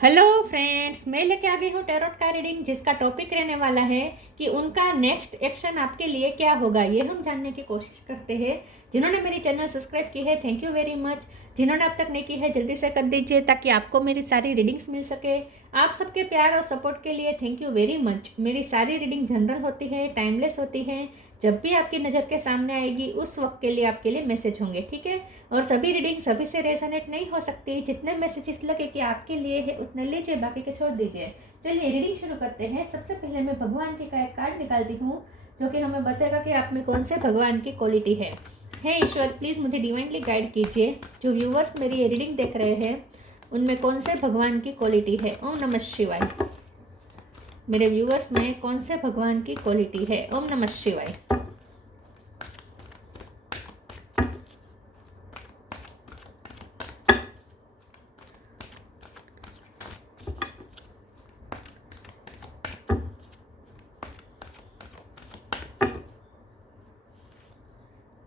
Hello friends, मैं लेके आ गई हूँ टैरोट का रीडिंग जिसका टॉपिक रहने वाला है कि उनका नेक्स्ट एक्शन आपके लिए क्या होगा। ये हम जानने की कोशिश करते हैं। जिन्होंने मेरी चैनल सब्सक्राइब की है, थैंक यू वेरी मच। जिन्होंने अब तक नहीं की है, जल्दी से कर दीजिए ताकि आपको मेरी सारी रीडिंग्स मिल सके। आप सबके प्यार और सपोर्ट के लिए थैंक यू वेरी मच। मेरी सारी रीडिंग जनरल होती है, टाइमलेस होती है। जब भी आपकी नज़र के सामने आएगी उस वक्त के लिए आपके लिए मैसेज होंगे, ठीक है। और सभी रीडिंग सभी से रेजोनेट नहीं हो सकती। जितने मैसेजेस लगे कि आपके लिए है उतने लीजिए, बाकी के छोड़ दीजिए। चलिए रीडिंग शुरू करते हैं। सबसे पहले मैं भगवान जी का एक कार्ड निकालती हूँ जो कि हमें बताएगा कि आप में कौन से भगवान की क्वालिटी है। हे ईश्वर, प्लीज़ मुझे डिवाइनली गाइड कीजिए। जो व्यूवर्स मेरी ये रीडिंग देख रहे हैं उनमें कौन से भगवान की क्वालिटी है। ओम नमः शिवाय। मेरे व्यूवर्स में कौन से भगवान की क्वालिटी है। ओम नमः शिवाय।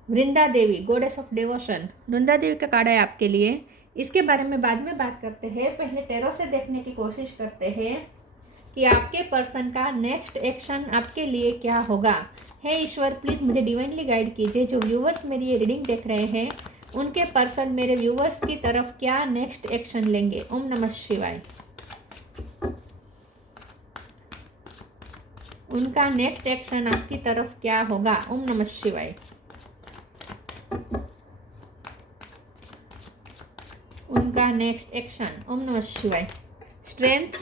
वृंदा Devi, goddess of devotion. Vrinda Devi का कार्ड है आपके लिए। इसके बारे में बाद में बात करते हैं। पहले टैरो से देखने की कोशिश करते हैं कि आपके पर्सन का नेक्स्ट एक्शन आपके लिए क्या होगा। हे ईश्वर, प्लीज़ मुझे डिवाइनली गाइड कीजिए। जो व्यूवर्स मेरी ये रीडिंग देख रहे हैं उनके पर्सन मेरे व्यूवर्स की तरफ क्या नेक्स्ट एक्शन लेंगे। ओम नमः शिवाय। उनका नेक्स्ट एक्शन आपकी तरफ क्या होगा। ओम नमः शिवाय। उनका नेक्स्ट एक्शन। ओम नमः शिवाय। Strength,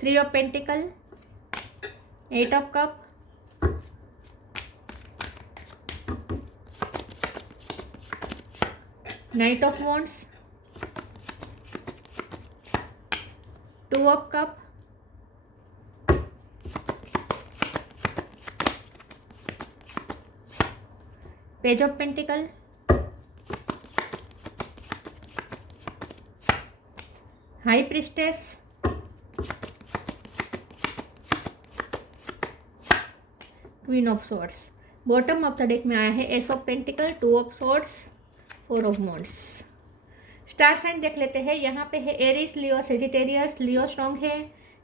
3 of pentacle, 8 of cup, knight of wands, 2 of cup, page of pentacle, high priestess, queen of swords. Bottom of the deck में आया है ace of pentacle, 2 of swords, 4 of wands. Star sign देख लेते हैं। यहाँ पे है Aries, Leo, Sagittarius. Leo strong है।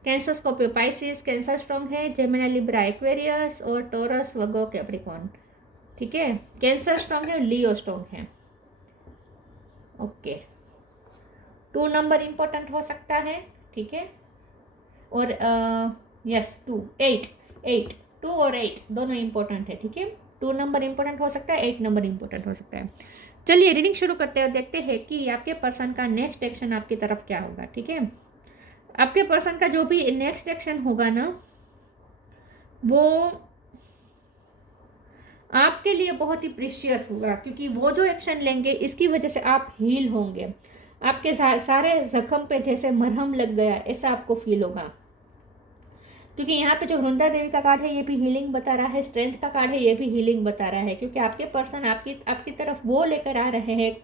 Cancer, Scorpio, Pisces. Cancer strong है। जेमिनी, लिब्रा, एक्वेरियस और टॉरस, वर्गो, कैप्रिकॉर्न। ठीक है, कैंसर स्ट्रॉन्ग है, लियो स्ट्रॉन्ग है। ओके, 2 नंबर इंपॉर्टेंट हो सकता है, ठीक है। और यस 2, 8, 8, 2 और 8 दोनों इंपॉर्टेंट है, ठीक है। 2 नंबर इंपॉर्टेंट हो सकता है, 8 नंबर इंपॉर्टेंट हो सकता है। चलिए रीडिंग शुरू करते हैं और देखते हैं कि आपके पर्सन का नेक्स्ट एक्शन आपकी तरफ क्या होगा, ठीक है। आपके पर्सन का जो भी नेक्स्ट एक्शन होगा ना, वो आपके लिए बहुत ही प्रीशियस होगा, क्योंकि वो जो एक्शन लेंगे इसकी वजह से आप हील होंगे। आपके सारे जख्म पे जैसे मरहम लग गया ऐसा आपको फील होगा। क्योंकि यहाँ पे जो वृंदा देवी का कार्ड है ये भी हीलिंग बता रहा है, स्ट्रेंथ का कार्ड है ये भी हीलिंग बता रहा है। क्योंकि आपके पर्सन आपकी तरफ वो लेकर आ रहे हैं,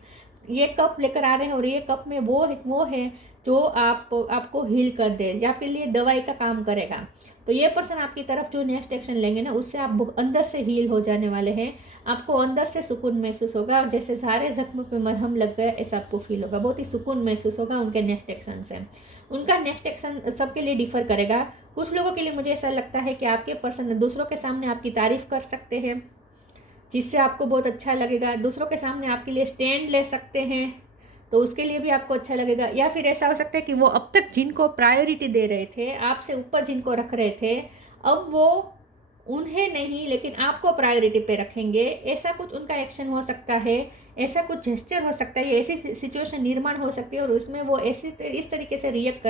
ये कप लेकर आ रहे हैं और ये कप में वो है जो आपको हील कर दे, या आपके लिए दवाई का काम करेगा। तो ये पर्सन आपकी तरफ जो नेक्स्ट एक्शन लेंगे ना, उससे आप अंदर से हील हो जाने वाले हैं। आपको अंदर से सुकून महसूस होगा, जैसे सारे जख्म पे मरहम लग गए ऐसा आपको फील होगा। बहुत ही सुकून महसूस होगा उनके नेक्स्ट एक्शन से। उनका नेक्स्ट एक्शन सबके लिए डिफर करेगा। कुछ लोगों के लिए मुझे ऐसा लगता है कि आपके पर्सन दूसरों के सामने आपकी तारीफ कर सकते हैं, जिससे आपको बहुत अच्छा लगेगा। दूसरों के सामने आपके लिए स्टैंड ले सकते हैं, तो उसके लिए भी आपको अच्छा लगेगा। या फिर ऐसा हो सकता है कि वो अब तक जिनको प्रायोरिटी दे रहे थे, आपसे ऊपर जिनको रख रहे थे, अब वो उन्हें नहीं लेकिन आपको प्रायोरिटी पे रखेंगे। ऐसा कुछ उनका एक्शन हो सकता है, ऐसा कुछ जेस्चर हो सकता है, ऐसी सिचुएशन निर्माण हो सकती है और उसमें वो इस तरीके से रिएक्ट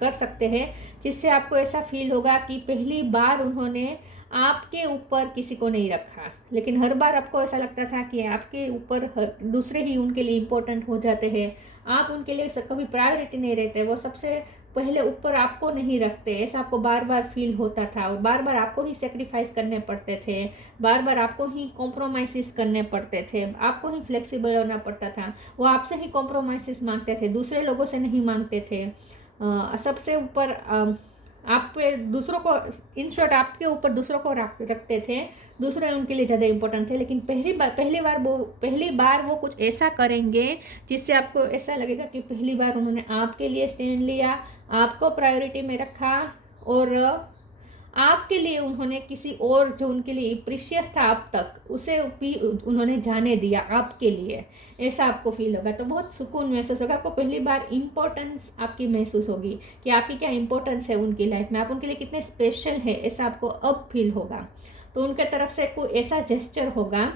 कर सकते हैं जिससे आपको ऐसा फील होगा कि पहली बार उन्होंने आपके ऊपर किसी को नहीं रखा। लेकिन हर बार आपको ऐसा लगता था कि आपके ऊपर दूसरे ही उनके लिए इम्पोर्टेंट हो जाते हैं, आप उनके लिए कभी प्रायोरिटी नहीं रहते, वो सबसे पहले ऊपर आपको नहीं रखते। ऐसा आपको बार बार फील होता था और बार बार आपको ही सेक्रीफाइस करने पड़ते थे, बार बार आपको ही कॉम्प्रोमाइज़ करने पड़ते थे, आपको ही फ्लेक्सिबल होना पड़ता था। वो आपसे ही कॉम्प्रोमाइज़ मांगते थे, दूसरे लोगों से नहीं मांगते थे। सबसे ऊपर आप पे दूसरों को, इन शॉर्ट आपके ऊपर दूसरों को रखते थे, दूसरे उनके लिए ज़्यादा इम्पोर्टेंट थे, लेकिन पहली बार वो कुछ ऐसा करेंगे जिससे आपको ऐसा लगेगा कि पहली बार उन्होंने आपके लिए स्टैंड लिया, आपको प्रायोरिटी में रखा, और आपके लिए उन्होंने किसी और जो उनके लिए प्रीशियस था अब तक, उसे भी उन्होंने जाने दिया आपके लिए। ऐसा आपको फील होगा, तो बहुत सुकून महसूस होगा। आपको पहली बार इम्पोर्टेंस आपकी महसूस होगी कि आपकी क्या इम्पोर्टेंस है उनकी लाइफ में, आप उनके लिए कितने स्पेशल है, ऐसा आपको अब फील होगा। तो उनके तरफ से कोई ऐसा जेस्चर होगा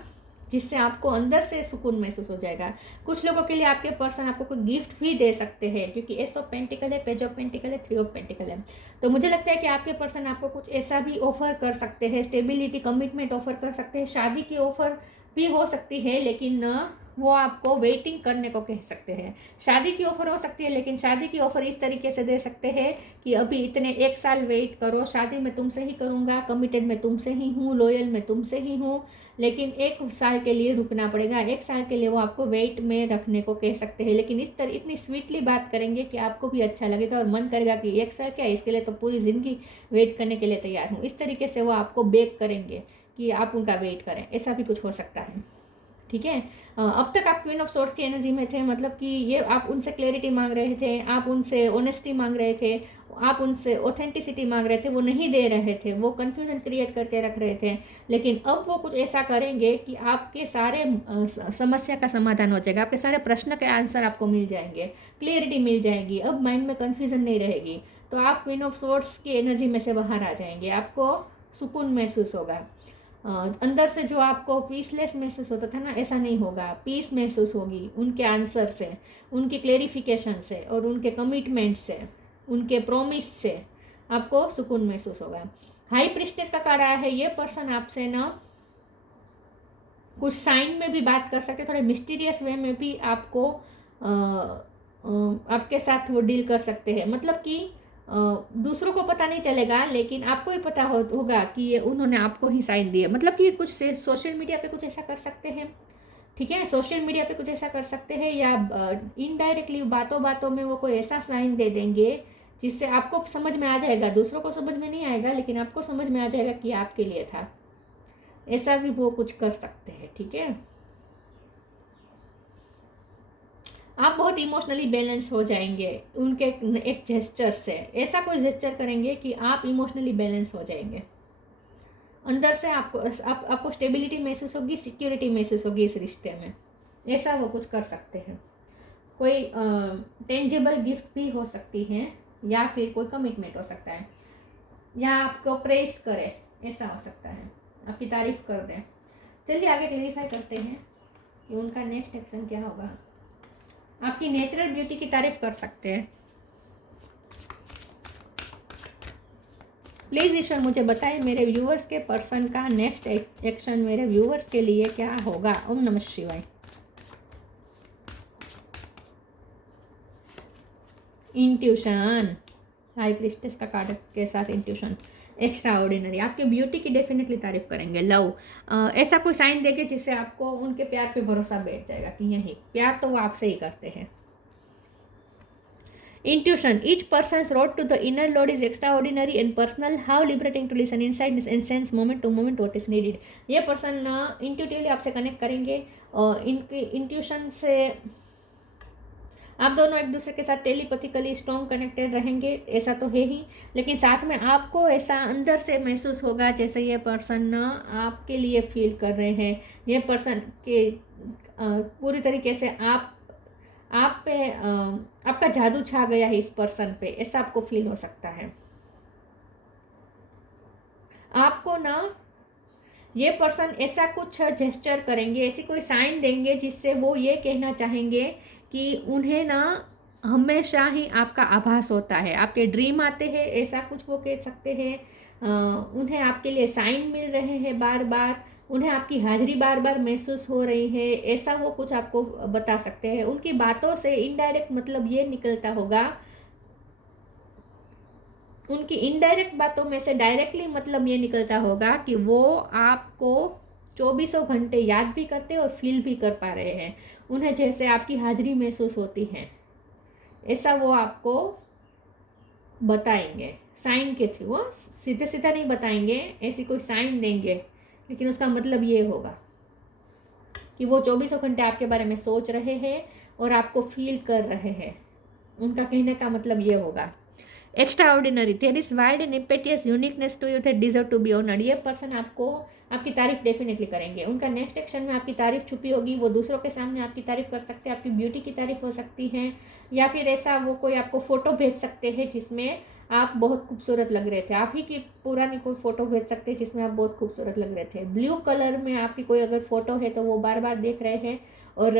जिससे आपको अंदर से सुकून महसूस हो जाएगा। कुछ लोगों के लिए आपके पर्सन आपको कोई गिफ्ट भी दे सकते हैं, क्योंकि एस ऑफ पेंटिकल है, पेज ऑफ पेंटिकल है, 3 ऑफ पेंटिकल है। तो मुझे लगता है कि आपके पर्सन आपको कुछ ऐसा भी ऑफर कर सकते हैं, स्टेबिलिटी, कमिटमेंट ऑफर कर सकते हैं, शादी की ऑफर भी हो सकती है, लेकिन वो आपको वेटिंग करने को कह सकते हैं। शादी की ऑफर हो सकती है, लेकिन शादी की ऑफर इस तरीके से दे सकते हैं कि अभी इतने 1 साल वेट करो, शादी मैं तुमसे ही करूँगा, कमिटेड मैं तुमसे ही हूँ, लॉयल मैं तुमसे ही हूँ, लेकिन 1 साल के लिए रुकना पड़ेगा। 1 साल के लिए वो आपको वेट में रखने को कह सकते हैं, लेकिन इस तरह इतनी स्वीटली बात करेंगे कि आपको भी अच्छा लगेगा और मन करेगा कि 1 साल क्या, इसके लिए तो पूरी ज़िंदगी वेट करने के लिए तैयार हूँ। इस तरीके से वो आपको बेक करेंगे कि आप उनका वेट करें, ऐसा भी कुछ हो सकता है। ठीक है, अब तक आप क्वीन ऑफ सोर्ड्स की एनर्जी में थे, मतलब कि ये आप उनसे क्लैरिटी मांग रहे थे, आप उनसे ऑनेस्टी मांग रहे थे, आप उनसे ऑथेंटिसिटी मांग रहे थे, वो नहीं दे रहे थे, वो कन्फ्यूजन क्रिएट करके रख रहे थे, लेकिन अब वो कुछ ऐसा करेंगे कि आपके सारे समस्या का समाधान हो जाएगा, आपके सारे प्रश्न के आंसर आपको मिल जाएंगे, क्लियरिटी मिल जाएगी, अब माइंड में कन्फ्यूजन नहीं रहेगी। तो आप क्वीन ऑफ सोर्ड्स की एनर्जी में से बाहर आ जाएंगे, आपको सुकून महसूस होगा। अंदर से जो आपको पीसलेस महसूस होता था ना, ऐसा नहीं होगा, पीस महसूस होगी उनके आंसर से, उनकी क्लेरिफिकेशन से, और उनके कमिटमेंट से, उनके प्रॉमिस से आपको सुकून महसूस होगा। हाई प्रिस्टेस का कार्ड आया है, ये पर्सन आपसे ना कुछ साइन में भी बात कर सकते, थोड़े मिस्टीरियस वे में भी आपको आपके साथ वो डील कर सकते हैं, मतलब कि दूसरों को पता नहीं चलेगा, लेकिन आपको ही पता होगा कि ये उन्होंने आपको ही साइन दिए, मतलब कि कुछ से सोशल मीडिया पे कुछ ऐसा कर सकते हैं। ठीक है, सोशल मीडिया पे कुछ ऐसा कर सकते हैं, या इनडायरेक्टली बातों बातों में वो कोई ऐसा साइन दे देंगे जिससे आपको समझ में आ जाएगा, दूसरों को समझ में नहीं आएगा, लेकिन आपको समझ में आ जाएगा कि आपके लिए था। ऐसा भी वो कुछ कर सकते हैं। ठीक है, आप बहुत इमोशनली बैलेंस हो जाएंगे उनके एक जेस्चर से, ऐसा कोई जेस्चर करेंगे कि आप इमोशनली बैलेंस हो जाएंगे। अंदर से आपको स्टेबिलिटी महसूस होगी, सिक्योरिटी महसूस होगी इस रिश्ते में, ऐसा वो कुछ कर सकते हैं। कोई टेंजेबल गिफ्ट भी हो सकती है, या फिर कोई कमिटमेंट हो सकता है, या आपको प्रेस करे, ऐसा हो सकता है, आपकी तारीफ कर दें। चलिए आगे क्लेरिफाई करते हैं कि उनका नेक्स्ट एक्शन क्या होगा। आपकी नेचुरल ब्यूटी की तारीफ कर सकते हैं। प्लीज़ ईश्वर मुझे बताएं मेरे व्यूवर्स के पर्सन का नेक्स्ट एक्शन मेरे व्यूवर्स के लिए क्या होगा। ओम नमः शिवाय। इंट्यूशन, हाई प्रिस्टेस का कार्ड के साथ इंट्यूशन, एक्स्ट्रा ऑर्डिनरी, आपके ब्यूटी की डेफिनेटली तारीफ करेंगे। लव, ऐसा कोई साइन देंगे जिससे आपको उनके प्यार पे भरोसा बैठ जाएगा कि यही प्यार तो वो आपसे ही करते हैं। Intuition, each person's road to the inner Lord is extraordinary and personal. How liberating to listen inside and sense moment to moment what is needed. ये पर्सन इंट्यूटिवली आपसे कनेक्ट करेंगे, और इनके इंट्यूशन से आप दोनों एक दूसरे के साथ टेलीपैथिकली स्ट्रॉन्ग कनेक्टेड रहेंगे, ऐसा तो है ही, लेकिन साथ में आपको ऐसा अंदर से महसूस होगा जैसे ये पर्सन आपके लिए फील कर रहे हैं, ये पर्सन के पूरी तरीके से आप पे आपका जादू छा गया है इस पर्सन पे, ऐसा आपको फील हो सकता है। आपको ना ये पर्सन ऐसा कुछ जेस्चर करेंगे, ऐसी कोई साइन देंगे जिससे वो ये कहना चाहेंगे कि उन्हें ना हमेशा ही आपका आभास होता है, आपके ड्रीम आते हैं, ऐसा कुछ वो कह सकते हैं। उन्हें आपके लिए साइन मिल रहे हैं बार बार, उन्हें आपकी हाजिरी बार बार महसूस हो रही है, ऐसा वो कुछ आपको बता सकते हैं। उनकी बातों से इनडायरेक्ट मतलब ये निकलता होगा, उनकी इनडायरेक्ट बातों में से डायरेक्टली मतलब ये निकलता होगा कि वो आपको 24 घंटे याद भी करते और फील भी कर पा रहे हैं, उन्हें जैसे आपकी हाजिरी महसूस होती है, ऐसा वो आपको बताएंगे, साइन के थ्रू, वो सीधे सीधा नहीं बताएंगे, ऐसी कोई साइन देंगे, लेकिन उसका मतलब ये होगा कि वो 24 घंटे आपके बारे में सोच रहे हैं और आपको फील कर रहे हैं। उनका कहने का मतलब ये होगा। Extra ordinary, there is wild and impetuous uniqueness to you that deserve to be honoured. ये पर्सन आपको आपकी तारीफ डेफिनेटली करेंगे। उनका नेक्स्ट एक्शन में आपकी तारीफ छुपी होगी। वो दूसरों के सामने आपकी तारीफ कर सकते हैं, आपकी ब्यूटी की तारीफ हो सकती है, या फिर ऐसा वो कोई आपको फ़ोटो भेज सकते हैं जिसमें आप बहुत खूबसूरत लग रहे थे। आप ही की पुरानी कोई फ़ोटो भेज सकते हैं जिसमें आप बहुत खूबसूरत लग रहे थे। ब्लू कलर में आपकी कोई अगर फ़ोटो है तो वो बार बार देख रहे हैं, और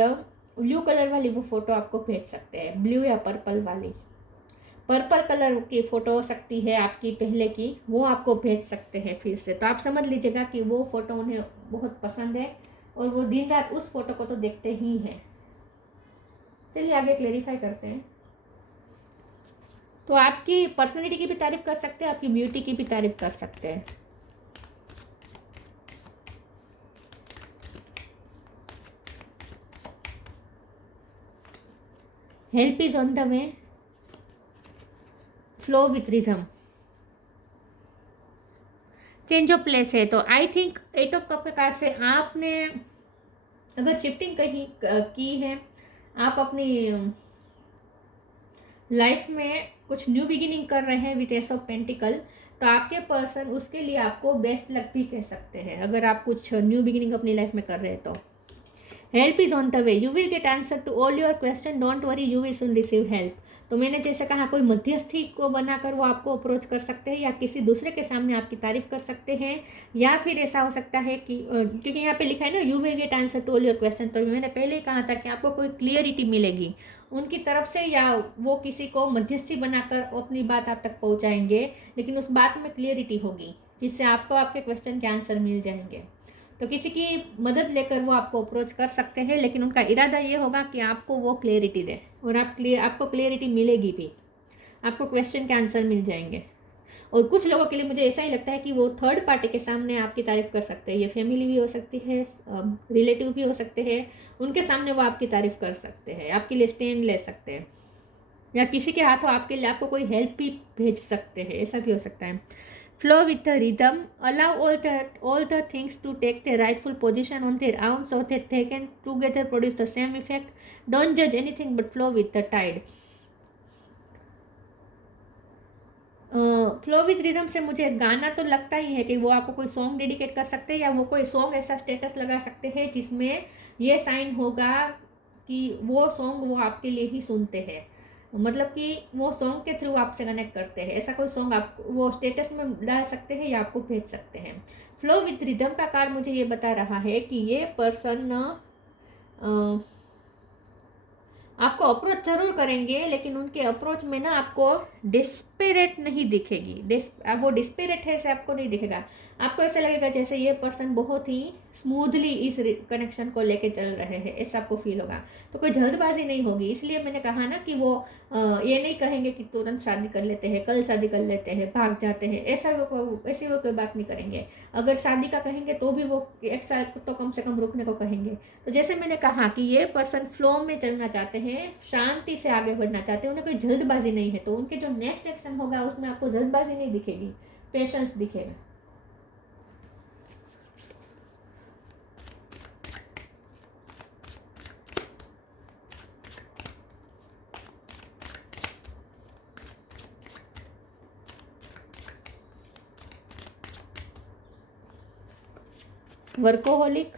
ब्लू कलर वाली वो फ़ोटो आपको भेज सकते हैं, ब्लू या पर्पल वाली। पर्पल कलर की फ़ोटो हो सकती है आपकी पहले की, वो आपको भेज सकते हैं फिर से। तो आप समझ लीजिएगा कि वो फ़ोटो उन्हें बहुत पसंद है और वो दिन रात उस फोटो को तो देखते ही हैं। चलिए आगे क्लेरिफाई करते हैं। तो आपकी पर्सनैलिटी की भी तारीफ कर सकते हैं, आपकी ब्यूटी की भी तारीफ कर सकते हैं। Help is on the way, flow with rhythm, change of place है। तो आई थिंक 8 ऑफ कप के कार्ड से आपने अगर शिफ्टिंग कहीं की है, आप अपनी लाइफ में कुछ न्यू बिगिनिंग कर रहे हैं विथ एस ऑफ पेंटिकल, तो आपके पर्सन उसके लिए आपको बेस्ट लक भी कह सकते हैं अगर आप कुछ न्यू बिगिनिंग अपनी लाइफ में कर रहे हैं तो। Help is on the way, you will get answer to all your question, don't worry, you will soon receive help. तो मैंने जैसे कहा, कोई मध्यस्थी को बनाकर वो आपको अप्रोच कर सकते हैं, या किसी दूसरे के सामने आपकी तारीफ कर सकते हैं, या फिर ऐसा हो सकता है कि क्योंकि यहाँ पे लिखा है ना you will get answer to all your question, तो मैंने पहले ही कहा था कि आपको कोई क्लियरिटी मिलेगी उनकी तरफ से, या वो किसी को मध्यस्थी बनाकर अपनी बात आप तक पहुँचाएंगे, लेकिन उस बात में क्लियरिटी होगी जिससे आपको आपके क्वेश्चन के आंसर मिल जाएंगे। तो किसी की मदद लेकर वो आपको अप्रोच कर सकते हैं, लेकिन उनका इरादा ये होगा कि आपको वो क्लियरिटी दे, और आपको क्लियरिटी मिलेगी भी, आपको क्वेश्चन के आंसर मिल जाएंगे। और कुछ लोगों के लिए मुझे ऐसा ही लगता है कि वो थर्ड पार्टी के सामने आपकी तारीफ कर सकते हैं, ये फैमिली भी हो सकती है, रिलेटिव भी हो सकते हैं, उनके सामने वो आपकी तारीफ कर सकते हैं, आपके लिए स्टैंड ले सकते हैं, या किसी के हाथों आपके लिए आपको कोई हेल्प भी भेज सकते हैं, ऐसा भी हो सकता है। Flow with the rhythm, allow all the things to take their rightful position on their own so that they can together produce the same effect. Don't judge anything but flow with the tide. Flow with rhythm से मुझे गाना तो लगता ही है कि वो आपको कोई सॉन्ग डेडिकेट कर सकते हैं, या वो कोई सॉन्ग ऐसा स्टेटस लगा सकते हैं जिसमें ये साइन होगा कि वो सॉन्ग वो आपके लिए ही सुनते हैं, मतलब कि वो सॉन्ग के थ्रू आपसे कनेक्ट करते हैं। ऐसा कोई सॉन्ग आप वो स्टेटस में डाल सकते हैं या आपको भेज सकते हैं। फ्लो विथ रिदम का कार्ड मुझे ये बता रहा है कि ये पर्सन आपको अप्रोच जरूर करेंगे, लेकिन उनके अप्रोच में ना आपको डिस्पेरेट नहीं दिखेगी। वो डिस्पेरेट है ऐसे आपको नहीं दिखेगा, आपको ऐसा लगेगा जैसे ये पर्सन बहुत ही स्मूथली इस कनेक्शन को लेके चल रहे हैं, ऐसा आपको फील होगा। तो कोई जल्दबाजी नहीं होगी, इसलिए मैंने कहा ना कि वो ये नहीं कहेंगे कि तुरंत शादी कर लेते हैं, कल शादी कर लेते हैं, भाग जाते हैं, ऐसी वो कोई बात नहीं करेंगे। अगर शादी का कहेंगे तो भी वो 1 साल तो कम से कम रुकने को कहेंगे। तो जैसे मैंने कहा कि ये पर्सन फ्लो में चलना चाहते हैं, शांति से आगे बढ़ना चाहते हैं, उन्हें कोई जल्दबाजी नहीं है, तो उनके जो नेक्स्ट एक्शन होगा उसमें आपको जल्दबाजी नहीं दिखेगी, पेशेंस दिखेगा। Workaholic,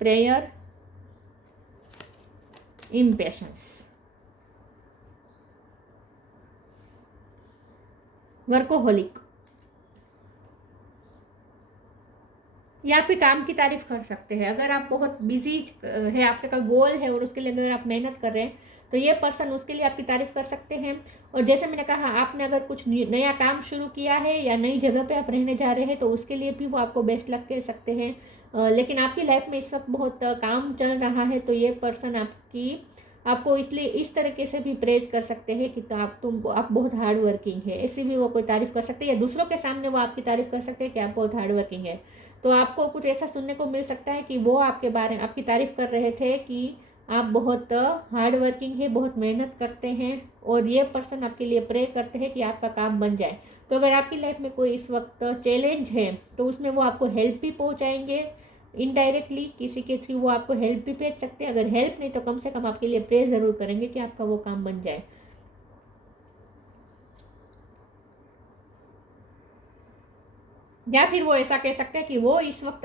prayer, impatience. वर्कोहोलिक, ये आपके काम की तारीफ कर सकते हैं। अगर आप बहुत बिजी है, आपका का गोल है और उसके लिए अगर आप मेहनत कर रहे हैं, तो ये पर्सन उसके लिए आपकी तारीफ कर सकते हैं। और जैसे मैंने कहा, आपने अगर कुछ नया काम शुरू किया है या नई जगह पे आप रहने जा रहे हैं, तो उसके लिए भी वो आपको बेस्ट लक कह सकते हैं। लेकिन आपकी लाइफ में इस वक्त बहुत काम चल रहा है, तो ये पर्सन आपको इसलिए इस तरीके से भी प्रेज कर सकते हैं कि आप बहुत हार्ड वर्किंग है, ऐसी भी वो कोई तारीफ कर सकते हैं, या दूसरों के सामने वो आपकी तारीफ कर सकते हैं कि आप बहुत हार्ड वर्किंग है। तो आपको कुछ ऐसा सुनने को मिल सकता है कि वो आपके बारे में आपकी तारीफ कर रहे थे कि आप बहुत हार्ड वर्किंग है, बहुत मेहनत करते हैं और ये पर्सन आपके लिए प्रे करते हैं कि आपका काम बन जाए। तो अगर आपकी लाइफ में कोई इस वक्त चैलेंज है तो उसमें वो आपको हेल्प भी पहुंचाएंगे, इनडायरेक्टली किसी के थ्रू वो आपको हेल्प भी भेज सकते हैं। अगर हेल्प नहीं तो कम से कम आपके लिए प्रे ज़रूर करेंगे कि आपका वो काम बन जाए। या फिर वो ऐसा कह सकते हैं कि वो इस वक्त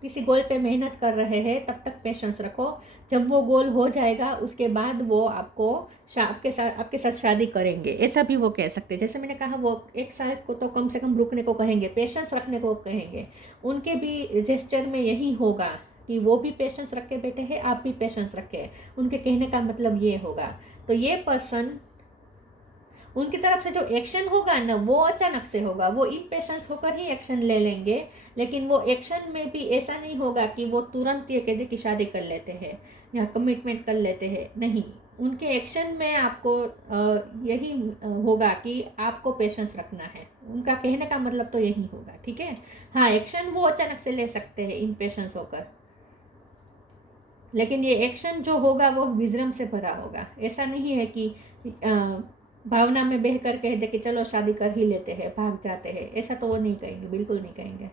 किसी गोल पे मेहनत कर रहे हैं, तब तक पेशेंस रखो, जब वो गोल हो जाएगा उसके बाद वो आपके साथ शादी करेंगे, ऐसा भी वो कह सकते हैं। जैसे मैंने कहा वो 1 साल को तो कम से कम रुकने को कहेंगे, पेशेंस रखने को कहेंगे। उनके भी जेस्चर में यही होगा कि वो भी पेशेंस रख के बैठे हैं, आप भी पेशेंस रखें। उनके कहने का मतलब ये होगा। तो ये पर्सन, उनकी तरफ से जो एक्शन होगा ना वो अचानक से होगा, वो इम्पेशंस होकर ही एक्शन ले लेंगे। लेकिन वो एक्शन में भी ऐसा नहीं होगा कि वो तुरंत ये कह दे कि शादी कर लेते हैं या कमिटमेंट कर लेते हैं, नहीं। उनके एक्शन में आपको यही होगा कि आपको पेशेंस रखना है। उनका कहने का मतलब तो यही होगा, ठीक है। हाँ, एक्शन वो अचानक से ले सकते हैं इम्पेशंस होकर, लेकिन ये एक्शन जो होगा वो विजडम से भरा होगा। ऐसा नहीं है कि भावना में बह कर कह दे कि चलो शादी कर ही लेते हैं, भाग जाते हैं, ऐसा तो वो नहीं कहेंगे, बिल्कुल नहीं कहेंगे।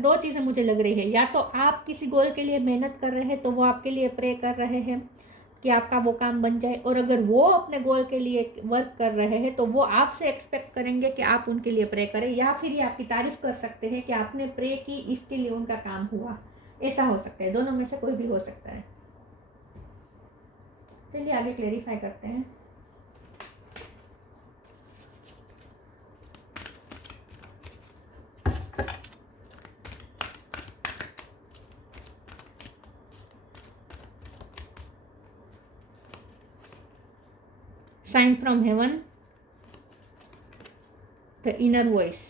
दो चीज़ें मुझे लग रही है। या तो आप किसी गोल के लिए मेहनत कर रहे हैं तो वो आपके लिए प्रे कर रहे हैं कि आपका वो काम बन जाए, और अगर वो अपने गोल के लिए वर्क कर रहे हैं तो वो आपसे एक्सपेक्ट करेंगे कि आप उनके लिए प्रे करें। या फिर ये आपकी तारीफ कर सकते हैं कि आपने प्रे की, इसके लिए उनका काम हुआ। ऐसा हो सकता है, दोनों में से कोई भी हो सकता है। चलिए आगे क्लेरिफाई करते हैं। Sign from heaven, the inner voice.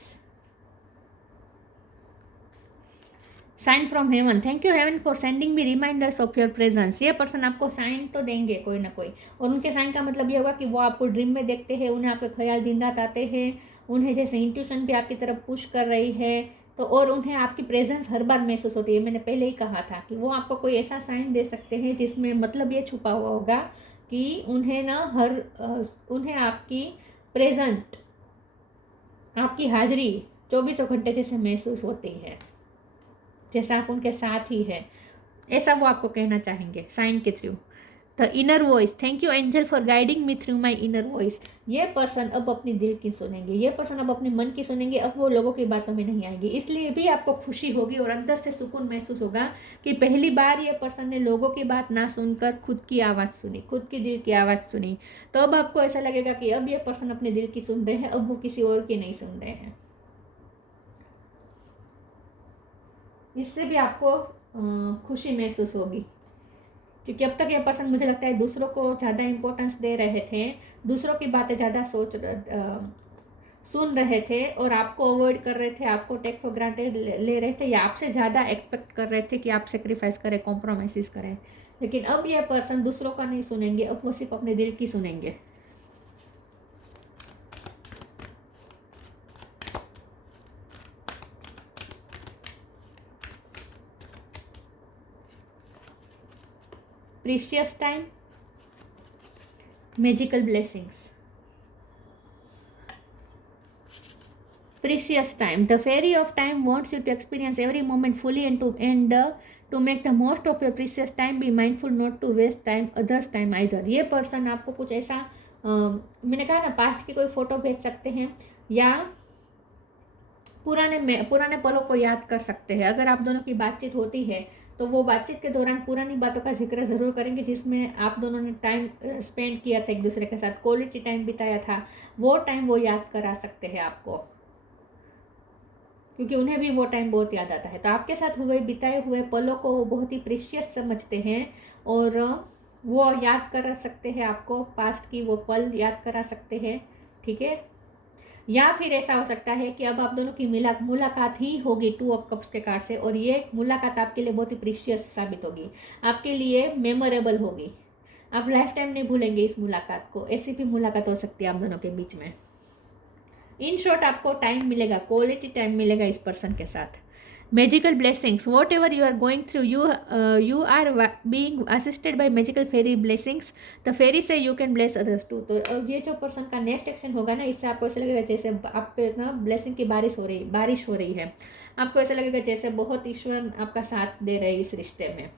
Sign from heaven, thank you heaven for sending me reminders of your presence. ये पर्सन आपको साइन तो देंगे कोई ना कोई, और उनके साइन का मतलब ये होगा कि वो आपको ड्रीम में देखते हैं, उन्हें आपके ख्याल दिन रात आते हैं, उन्हें जैसे इंट्यूशन भी आपकी तरफ पुश कर रही है, तो और उन्हें आपकी प्रेजेंस हर बार महसूस होती है। मैंने पहले ही कहा था कि वो आपको कोई ऐसा साइन दे सकते हैं जिसमें मतलब ये छुपा हुआ होगा कि उन्हें ना उन्हें आपकी प्रेजेंट, आपकी हाजिरी 24 घंटे जैसे महसूस होती है, जैसा आप उनके साथ ही है, ऐसा वो आपको कहना चाहेंगे साइन के through. The inner voice, thank you angel for guiding me through my inner voice. ये पर्सन अब अपनी दिल की सुनेंगे, ये पर्सन अब अपने मन की सुनेंगे, अब वो लोगों की बातों में नहीं आएंगे। इसलिए भी आपको खुशी होगी और अंदर से सुकून महसूस होगा कि पहली बार ये पर्सन ने लोगों की बात ना सुनकर खुद की आवाज़ सुनी, खुद की दिल की आवाज़ सुनी। तो अब आपको ऐसा लगेगा कि अब ये पर्सन अपने दिल की सुन रहे हैं, अब वो किसी और की नहीं सुन रहे हैं। इससे भी आपको खुशी महसूस होगी, क्योंकि अब तक ये पर्सन मुझे लगता है दूसरों को ज़्यादा इम्पोर्टेंस दे रहे थे, दूसरों की बातें ज़्यादा सुन रहे थे और आपको अवॉइड कर रहे थे, आपको टेक फॉर ग्रांटेड ले रहे थे, या आपसे ज़्यादा एक्सपेक्ट कर रहे थे कि आप सेक्रीफाइस करें, कॉम्प्रोमाइज़ करें। लेकिन अब ये पर्सन दूसरों का नहीं सुनेंगे, अब वो सिर्फ अपने दिल की सुनेंगे। Precious time, magical blessings. Precious time, the fairy of time wants you to experience every moment fully to make the most of your precious time. Be mindful not to waste time others time either. ये person आपको कुछ ऐसा मैंने कहा ना, past की कोई photo भेज सकते हैं या पुराने पलों को याद कर सकते हैं। अगर आप दोनों की बातचीत होती है तो वो बातचीत के दौरान पुरानी बातों का जिक्र ज़रूर करेंगे जिसमें आप दोनों ने टाइम स्पेंड किया था, एक दूसरे के साथ क्वालिटी टाइम बिताया था, वो टाइम वो याद करा सकते हैं आपको, क्योंकि उन्हें भी वो टाइम बहुत याद आता है। तो आपके साथ बिताए हुए पलों को वो बहुत ही प्रीशियस समझते हैं और वो याद करा सकते हैं आपको, पास्ट की वो पल याद करा सकते हैं, ठीक है। या फिर ऐसा हो सकता है कि अब आप दोनों की मुलाकात ही होगी 2 ऑफ कप्स के कार्ड से, और ये मुलाकात आपके लिए बहुत ही प्रीशियस साबित होगी, आपके लिए मेमोरेबल होगी, आप लाइफ टाइम नहीं भूलेंगे इस मुलाकात को। ऐसी भी मुलाकात हो सकती है आप दोनों के बीच में। इन शॉर्ट आपको टाइम मिलेगा, क्वालिटी टाइम मिलेगा इस पर्सन के साथ। Magical blessings, whatever you are going through, you are being assisted by magical fairy blessings. The fairy say you can bless others too. तो ये जो पर्सन का नेक्स्ट एक्शन होगा ना, इससे आपको ऐसा लगेगा जैसे आप पे ना ब्लेसिंग की बारिश हो रही है। आपको ऐसा लगेगा जैसे बहुत ईश्वर आपका साथ दे रहे हैं इस रिश्ते में,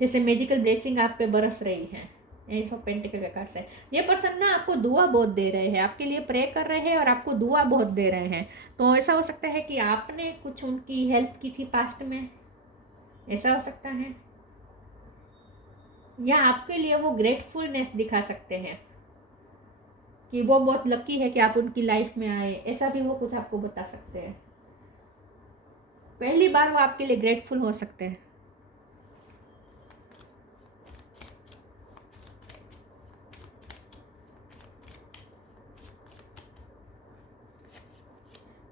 जैसे मैजिकल ब्लेसिंग आप पे बरस रही है। एस ऑफ पेंटिकल के कार्ड से ये पर्सन ना आपको दुआ बहुत दे रहे हैं, आपके लिए प्रे कर रहे हैं और आपको दुआ बहुत दे रहे हैं। तो ऐसा हो सकता है कि आपने कुछ उनकी हेल्प की थी पास्ट में, ऐसा हो सकता है, या आपके लिए वो ग्रेटफुलनेस दिखा सकते हैं कि वो बहुत लकी है कि आप उनकी लाइफ में आए, ऐसा भी वो कुछ आपको बता सकते हैं। पहली बार वो आपके लिए ग्रेटफुल हो सकते हैं।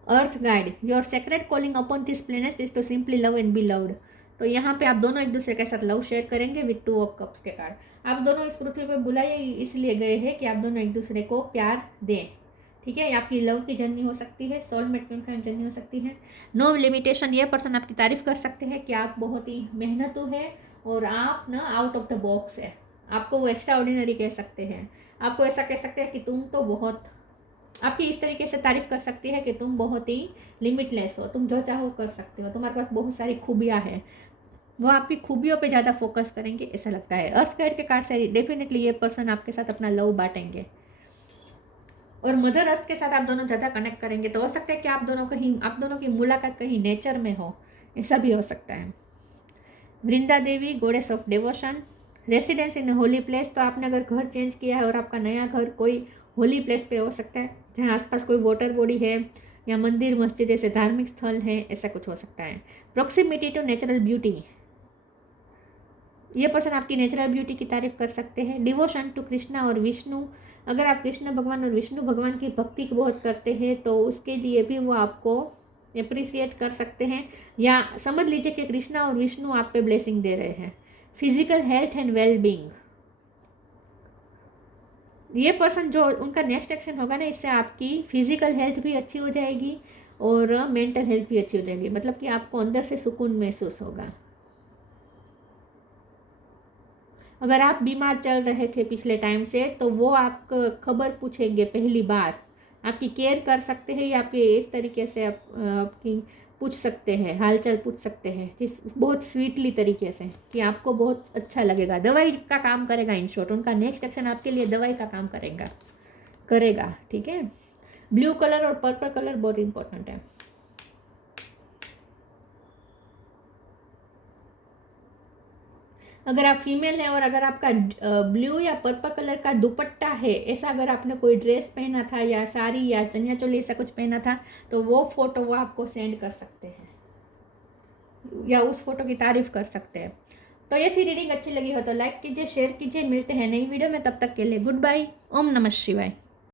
Earth guide, your secret calling upon this planet is to simply love and be loved. तो यहाँ पे आप दोनों एक दूसरे के साथ लव शेयर करेंगे विद 2 ऑफ कप्स के कार्ड। आप दोनों इस पृथ्वी पे बुलाए इसलिए गए हैं कि आप दोनों एक दूसरे को प्यार दें, ठीक है। आपकी लव की जर्नी हो सकती है, सोलमेट जर्नी हो सकती है। नो लिमिटेशन, ये पर्सन आपकी तारीफ कर सकते हैं कि आप बहुत ही मेहनतू है और आप ना आउट ऑफ द बॉक्स है। आपको वो एक्स्ट्रा ऑर्डिनरी कह सकते हैं, आपको ऐसा कह सकते हैं कि तुम तो बहुत, आपकी इस तरीके से तारीफ कर सकती है कि तुम बहुत ही लिमिटलेस हो, तुम जो चाहो कर सकते हो, तुम्हारे पास बहुत सारी खूबियाँ हैं। वो आपकी खूबियों पे ज़्यादा फोकस करेंगे ऐसा लगता है। अर्थ गाइड के कार्ड से डेफिनेटली ये पर्सन आपके साथ अपना लव बांटेंगे और मदर अर्थ के साथ आप दोनों ज़्यादा कनेक्ट करेंगे। तो हो सकता है कि आप दोनों की मुलाकात कहीं नेचर में हो, ऐसा भी हो सकता है। Vrinda Devi, goddess of devotion, residence in holy place. तो आपने अगर घर चेंज किया है और आपका नया घर कोई होली प्लेस पे हो सकता है, जहाँ आसपास कोई वाटर बॉडी है या मंदिर मस्जिद ऐसे धार्मिक स्थल है, ऐसा कुछ हो सकता है। प्रॉक्सिमिटी टू नेचुरल ब्यूटी, ये पर्सन आपकी नेचुरल ब्यूटी की तारीफ कर सकते हैं। डिवोशन टू कृष्णा और विष्णु, अगर आप कृष्ण भगवान और विष्णु भगवान की भक्ति बहुत करते हैं तो उसके लिए भी वो आपको अप्रिसिएट कर सकते हैं, या समझ लीजिए कि कृष्णा और विष्णु आप पे ब्लेसिंग दे रहे हैं। Physical health and well being, ये पर्सन जो उनका नेक्स्ट एक्शन होगा ना, इससे आपकी फिजिकल हेल्थ भी अच्छी हो जाएगी और मेंटल हेल्थ भी अच्छी हो जाएगी, मतलब कि आपको अंदर से सुकून महसूस होगा। अगर आप बीमार चल रहे थे पिछले टाइम से तो वो आपको खबर पूछेंगे पहली बार, आपकी केयर कर सकते हैं या आपके इस तरीके से आपकी पूछ सकते हैं, हालचाल पूछ सकते हैं जिस बहुत स्वीटली तरीके से कि आपको बहुत अच्छा लगेगा। दवाई का काम करेगा इन शॉर्ट, उनका नेक्स्ट एक्शन आपके लिए दवाई का काम करेगा, ठीक है। ब्लू कलर और पर्पल कलर बहुत इंपॉर्टेंट है। अगर आप फीमेल हैं और अगर आपका ब्लू या पर्पल कलर का दुपट्टा है, ऐसा अगर आपने कोई ड्रेस पहना था या साड़ी या चनिया चोली ऐसा कुछ पहना था, तो वो फोटो वो आपको सेंड कर सकते हैं या उस फोटो की तारीफ कर सकते हैं। तो ये थी रीडिंग, अच्छी लगी हो तो लाइक कीजिए, शेयर कीजिए। मिलते हैं नई वीडियो में, तब तक के लिए गुड बाय। ओम नमः शिवाय।